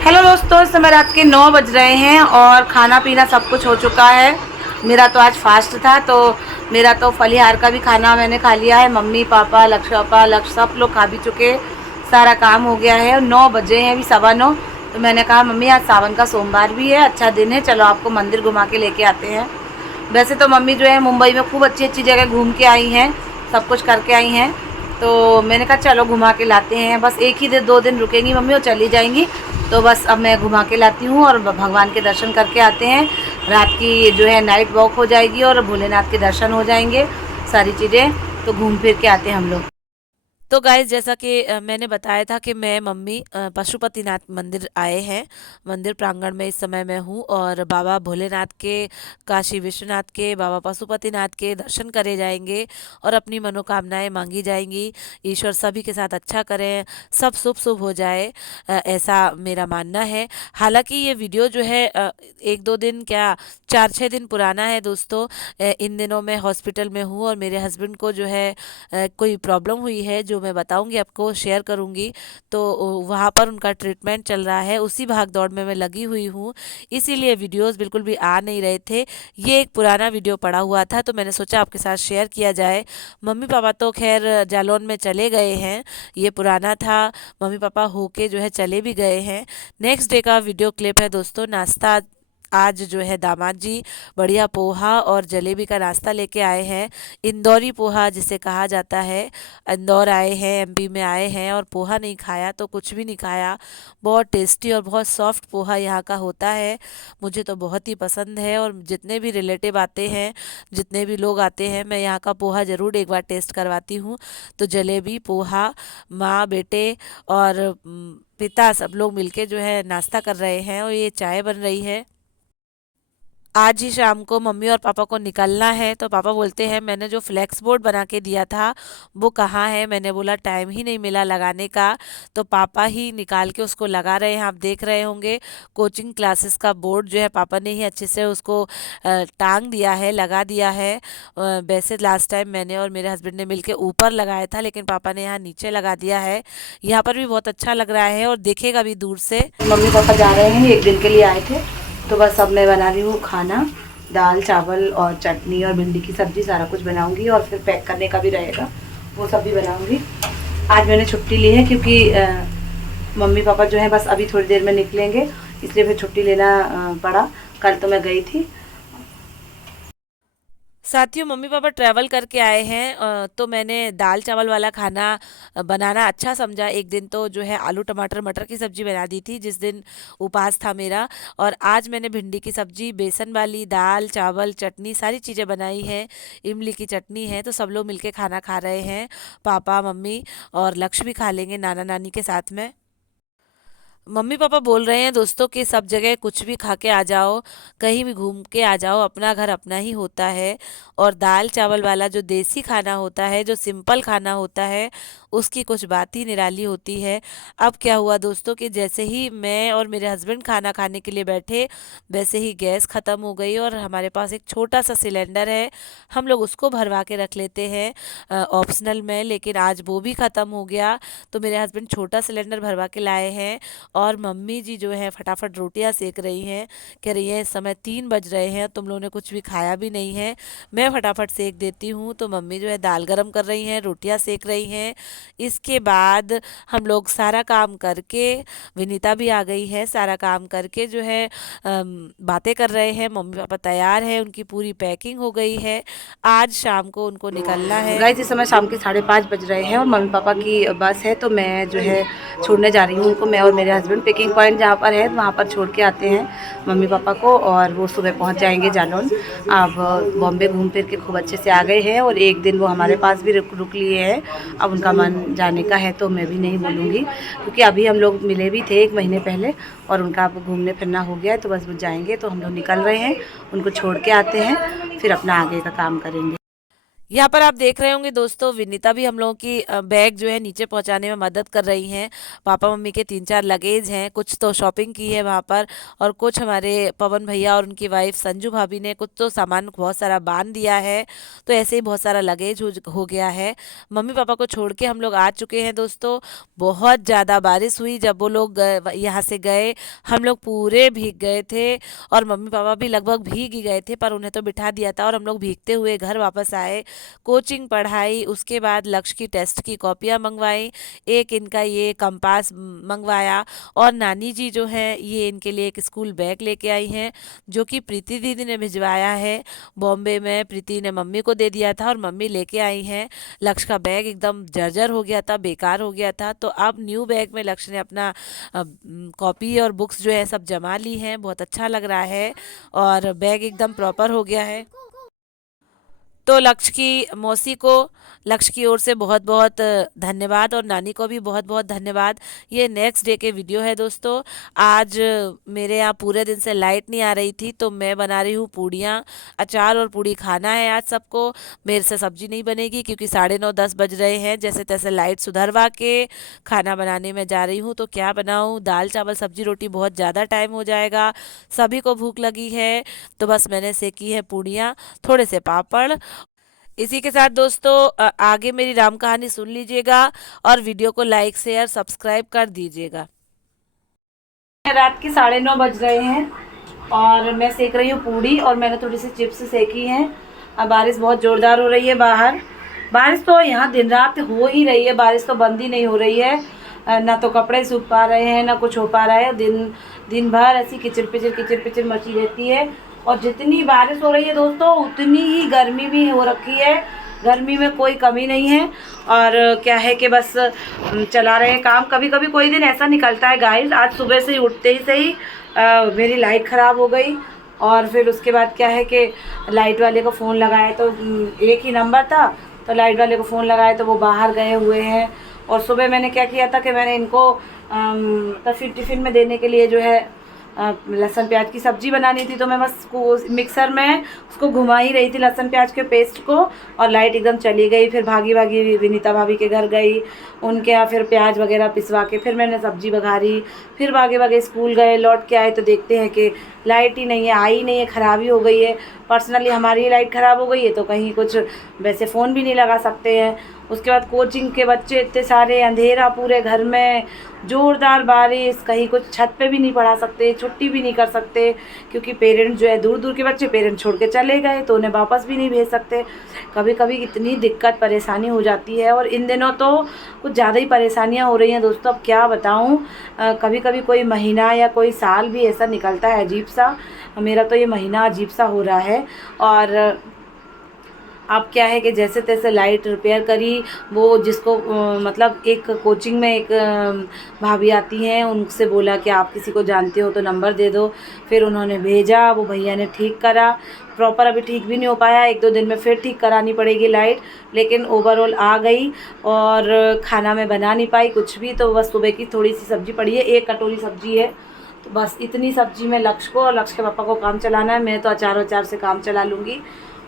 Hello दोस्तों, इस समय रात के 9 बज रहे हैं और खाना पीना सब कुछ हो चुका है। मेरा तो आज फास्ट था, तो मेरा तो फलिहार का भी खाना मैंने खा लिया है। मम्मी पापा लक्ष्य सब लोग खा भी चुके। सारा काम हो गया है। 9 बजे हैं, अभी 9:15। तो मैंने कहा मम्मी आज सावन का सोमवार भी है, अच्छा दिन है, चलो आपको मंदिर घुमा के लेके आते हैं। वैसे तो मम्मी जो है मुंबई में खूब अच्छी अच्छी जगह घूम के आई हैं, सब कुछ करके आई हैं। तो मैंने कहा चलो घुमा के लाते हैं। बस एक ही दिन 2 दिन रुकेंगी मम्मी और चली जाएंगी। तो बस अब मैं घुमा के लाती हूँ और भगवान के दर्शन करके आते हैं। रात की जो है नाइट वॉक हो जाएगी और भोलेनाथ के दर्शन हो जाएंगे, सारी चीज़ें। तो घूम फिर के आते हैं हम लोग। तो गाइस, जैसा कि मैंने बताया था कि मैं मम्मी पशुपतिनाथ मंदिर आए हैं। मंदिर प्रांगण में इस समय मैं हूँ और बाबा भोलेनाथ के, काशी विश्वनाथ के, बाबा पशुपतिनाथ के दर्शन करे जाएंगे और अपनी मनोकामनाएं मांगी जाएंगी। ईश्वर सभी के साथ अच्छा करें, सब शुभ शुभ हो जाए, ऐसा मेरा मानना है। हालांकि ये वीडियो जो है 1-2 दिन क्या, 4-6 दिन पुराना है दोस्तों। इन दिनों मैं हॉस्पिटल में हूँ और मेरे हस्बैंड को जो है कोई प्रॉब्लम हुई है, जो मैं बताऊंगी आपको, शेयर करूंगी। तो वहाँ पर उनका ट्रीटमेंट चल रहा है, उसी भाग दौड़ में मैं लगी हुई हूँ, इसीलिए वीडियोस बिल्कुल भी आ नहीं रहे थे। ये एक पुराना वीडियो पड़ा हुआ था, तो मैंने सोचा आपके साथ शेयर किया जाए। मम्मी पापा तो खैर जालौन में चले गए हैं, ये पुराना था। मम्मी पापा होके जो है चले भी गए हैं। नेक्स्ट डे का वीडियो क्लिप है दोस्तों। नाश्ता आज जो है दामाद जी बढ़िया पोहा और जलेबी का नाश्ता लेके आए हैं। इंदौरी पोहा जिसे कहा जाता है। इंदौर आए हैं, एमपी में आए हैं और पोहा नहीं खाया तो कुछ भी नहीं खाया। बहुत टेस्टी और बहुत सॉफ्ट पोहा यहाँ का होता है। मुझे तो बहुत ही पसंद है और जितने भी रिलेटिव आते हैं, जितने भी लोग आते हैं, मैं यहाँ का पोहा ज़रूर एक बार टेस्ट करवाती हूँ। तो जलेबी पोहा, माँ बेटे और पिता सब लोग मिलके जो है नाश्ता कर रहे हैं और ये चाय बन रही है। आज ही शाम को मम्मी और पापा को निकलना है, तो पापा बोलते हैं मैंने जो फ्लेक्स बोर्ड बना के दिया था वो कहाँ है। मैंने बोला टाइम ही नहीं मिला लगाने का। तो पापा ही निकाल के उसको लगा रहे हैं, आप देख रहे होंगे। कोचिंग क्लासेस का बोर्ड जो है पापा ने ही अच्छे से उसको टांग दिया है, लगा दिया है। वैसे लास्ट टाइम मैंने और मेरे हस्बैंड ने मिलके ऊपर लगाया था, लेकिन पापा ने यहाँ नीचे लगा दिया है। यहाँ पर भी बहुत अच्छा लग रहा है और देखेगा भी दूर से। मम्मी पापा जा रहे हैं, एक दिन के लिए आए थे। तो बस अब मैं बना रही हूँ खाना। दाल चावल और चटनी और भिंडी की सब्जी, सारा कुछ बनाऊंगी और फिर पैक करने का भी रहेगा, वो सब भी बनाऊंगी। आज मैंने छुट्टी ली है क्योंकि मम्मी पापा जो है बस अभी थोड़ी देर में निकलेंगे, इसलिए फिर छुट्टी लेना पड़ा। कल तो मैं गई थी। साथियों, मम्मी पापा ट्रैवल करके आए हैं, तो मैंने दाल चावल वाला खाना बनाना अच्छा समझा। एक दिन तो जो है आलू टमाटर मटर की सब्जी बना दी थी जिस दिन उपवास था मेरा। और आज मैंने भिंडी की सब्जी, बेसन वाली दाल चावल चटनी, सारी चीज़ें बनाई हैं। इमली की चटनी है, तो सब लोग मिलके खाना खा रहे हैं। पापा मम्मी और लक्ष्य भी खा लेंगे नाना नानी के साथ में। मम्मी पापा बोल रहे हैं दोस्तों कि सब जगह कुछ भी खा के आ जाओ, कहीं भी घूम के आ जाओ, अपना घर अपना ही होता है। और दाल चावल वाला जो देसी खाना होता है, जो सिंपल खाना होता है, उसकी कुछ बात ही निराली होती है। अब क्या हुआ दोस्तों कि जैसे ही मैं और मेरे हस्बैंड खाना खाने के लिए बैठे, वैसे ही गैस ख़त्म हो गई और हमारे पास एक छोटा सा सिलेंडर है। हम लोग उसको भरवा के रख लेते हैं ऑप्शनल में, लेकिन आज वो भी ख़त्म हो गया। तो मेरे हस्बैंड छोटा सिलेंडर भरवा के लाए हैं और मम्मी जी जो है फटाफट रोटियां सेक रही हैं। कह रही है इस समय 3 बज रहे हैं, तुम लोगों ने कुछ भी खाया भी नहीं है, मैं फटाफट सेक देती हूँ। तो मम्मी जो है दाल गरम कर रही हैं, रोटियां सेक रही हैं। इसके बाद हम लोग सारा काम करके, विनीता भी आ गई है, सारा काम करके जो है बातें कर रहे हैं। मम्मी पापा तैयार हैं, उनकी पूरी पैकिंग हो गई है, आज शाम को उनको निकलना है। गाइस, इस समय शाम के 5:30 बज रहे हैं और मम्मी पापा की बस है, तो मैं जो है छोड़ने जा रही हूँ उनको। मैं और मेरे हस्बैंड पिकिंग पॉइंट जहाँ पर है वहाँ पर छोड़ के आते हैं मम्मी पापा को, और वो सुबह पहुँच जाएंगे जालौन। अब बॉम्बे घूम फिर के खूब अच्छे से आ गए हैं और एक दिन वो हमारे पास भी रुक लिए हैं। अब उनका मन जाने का है तो मैं भी नहीं बोलूँगी, क्योंकि अभी हम लोग मिले भी थे 1 महीने पहले और उनका अब घूमने फिरना हो गया है, तो बस वो जाएंगे तो हम लोग निकल रहे हैं, उनको छोड़ के आते हैं, फिर अपना आगे का काम करेंगे। यहाँ पर आप देख रहे होंगे दोस्तों, विनीता भी हम लोगों की बैग जो है नीचे पहुँचाने में मदद कर रही हैं। पापा मम्मी के 3-4 लगेज हैं, कुछ तो शॉपिंग की है वहाँ पर, और कुछ हमारे पवन भैया और उनकी वाइफ संजू भाभी ने कुछ तो सामान बहुत सारा बांध दिया है। तो ऐसे ही बहुत सारा लगेज हो गया है। मम्मी पापा को छोड़ के हम लोग आ चुके हैं दोस्तों। बहुत ज़्यादा बारिश हुई जब वो लोग यहाँ से गए, हम लोग पूरे भीग गए थे, और मम्मी पापा भी लगभग भीग ही गए थे, पर उन्हें तो बिठा दिया था और हम लोग भीगते हुए घर वापस आए। कोचिंग पढ़ाई, उसके बाद लक्ष्य की टेस्ट की कॉपियाँ मंगवाई, एक इनका ये कंपास मंगवाया, और नानी जी जो हैं ये इनके लिए एक स्कूल बैग लेके आई हैं, जो कि प्रीति दीदी ने भिजवाया है बॉम्बे में। प्रीति ने मम्मी को दे दिया था और मम्मी लेके आई हैं। लक्ष्य का बैग एकदम जर्जर हो गया था, बेकार हो गया था, तो अब न्यू बैग में लक्ष्य ने अपना कॉपी और बुक्स जो है सब जमा ली हैं। बहुत अच्छा लग रहा है और बैग एकदम प्रॉपर हो गया है। तो लक्ष्य की मौसी को लक्ष्य की ओर से बहुत बहुत धन्यवाद, और नानी को भी बहुत बहुत धन्यवाद। ये नेक्स्ट डे के वीडियो है दोस्तों। आज मेरे यहाँ पूरे दिन से लाइट नहीं आ रही थी, तो मैं बना रही हूँ पूड़ियाँ। अचार और पूड़ी खाना है आज सबको। मेरे से सब्जी नहीं बनेगी क्योंकि 9:30-10 बज रहे हैं। जैसे तैसे लाइट सुधरवा के खाना बनाने में जा रही हूँ। तो क्या बनाऊँ, दाल चावल सब्जी रोटी, बहुत ज़्यादा टाइम हो जाएगा। सभी को भूख लगी है, तो बस मैंने सेकी है पूड़ियाँ, थोड़े से पापड़। इसी के साथ दोस्तों आगे मेरी राम कहानी सुन लीजिएगा, और वीडियो को लाइक शेयर सब्सक्राइब कर दीजिएगा। रात के 9:30 बज रहे हैं और मैं सेक रही हूँ पूड़ी, और मैंने थोड़ी सी चिप्स सेकी हैं। अब बारिश बहुत ज़ोरदार हो रही है बाहर। बारिश तो यहाँ दिन रात हो ही रही है, बारिश तो बंद ही नहीं हो रही है। ना तो कपड़े सूख पा रहे हैं, ना कुछ हो पा रहा है। दिन दिन भर ऐसी किचर पिचर मची रहती है। और जितनी बारिश हो रही है दोस्तों, उतनी ही गर्मी भी हो रखी है। गर्मी में कोई कमी नहीं है। और क्या है कि बस चला रहे हैं काम। कभी कभी कोई दिन ऐसा निकलता है गाइस, आज सुबह से ही उठते ही से ही मेरी लाइट ख़राब हो गई। और फिर उसके बाद क्या है कि लाइट वाले को फ़ोन लगाया, तो एक ही नंबर था, तो लाइट वाले को फ़ोन लगाया तो वो बाहर गए हुए हैं। और सुबह मैंने क्या किया था कि मैंने इनको टिफ़िन में देने के लिए जो है लहसुन प्याज की सब्ज़ी बनानी थी, तो मैं बस मिक्सर में उसको घुमा ही रही थी लहसुन प्याज के पेस्ट को, और लाइट एकदम चली गई। फिर भागी भागी विनीता भाभी के घर गई, उनके यहाँ फिर प्याज वगैरह पिसवा के फिर मैंने सब्ज़ी बघारी। फिर भागे भागे स्कूल गए, लौट के आए तो देखते हैं कि लाइट ही नहीं है, आई नहीं है, ख़राबी हो गई है। पर्सनली हमारी लाइट ख़राब हो गई है, तो कहीं कुछ वैसे फ़ोन भी नहीं लगा सकते हैं। उसके बाद कोचिंग के बच्चे इतने सारे, अंधेरा पूरे घर में, ज़ोरदार बारिश, कहीं कुछ छत पे भी नहीं पढ़ा सकते, छुट्टी भी नहीं कर सकते, क्योंकि पेरेंट्स जो है दूर दूर के बच्चे पेरेंट्स छोड़ के चले गए, तो उन्हें वापस भी नहीं भेज सकते। कभी कभी इतनी दिक्कत परेशानी हो जाती है, और इन दिनों तो कुछ ज़्यादा ही परेशानियाँ हो रही हैं दोस्तों। अब क्या बताऊँ, कभी कभी कोई महीना या कोई साल भी ऐसा निकलता है अजीब सा। मेरा तो ये महीना अजीब सा हो रहा है। और अब क्या है कि जैसे तैसे लाइट रिपेयर करी। वो जिसको मतलब एक कोचिंग में एक भाभी आती हैं, उनसे बोला कि आप किसी को जानते हो तो नंबर दे दो। फिर उन्होंने भेजा, वो भैया ने ठीक करा। प्रॉपर अभी ठीक भी नहीं हो पाया, 1-2 दिन में फिर ठीक करानी पड़ेगी लाइट, लेकिन ओवरऑल आ गई। और खाना मैं बना नहीं पाई कुछ भी, तो बस सुबह की थोड़ी सी सब्ज़ी पड़ी है, 1 कटोरी सब्ज़ी है, तो बस इतनी सब्ज़ी में लक्ष्य को और लक्ष्य के पापा को काम चलाना है। मैं तो अचार वचार से काम चला लूँगी।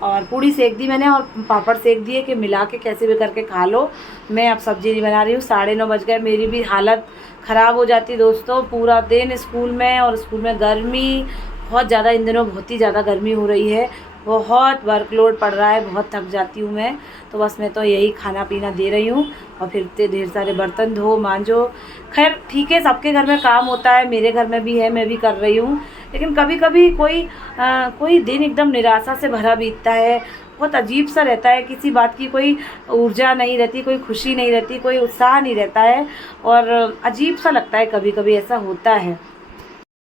और पूड़ी सेक दी मैंने, और पापड़ सेक दिए कि मिला के कैसे भी करके खा लो। मैं अब सब्ज़ी नहीं बना रही हूँ। 9:30 बज गए, मेरी भी हालत ख़राब हो जाती दोस्तों। पूरा दिन स्कूल में, और स्कूल में गर्मी बहुत ज़्यादा, इन दिनों बहुत ही ज़्यादा गर्मी हो रही है, बहुत वर्कलोड पड़ रहा है, बहुत थक जाती हूँ मैं। तो बस मैं तो यही खाना पीना दे रही हूँ, और फिर इतने ढेर सारे बर्तन धो मांजो। खैर ठीक है, सबके घर में काम होता है, मेरे घर में भी है, मैं भी कर रही हूँ। लेकिन कभी कभी कोई दिन एकदम निराशा से भरा बीतता है, बहुत अजीब सा रहता है, किसी बात की कोई ऊर्जा नहीं रहती, कोई खुशी नहीं रहती, कोई उत्साह नहीं रहता है, और अजीब सा लगता है, कभी कभी ऐसा होता है।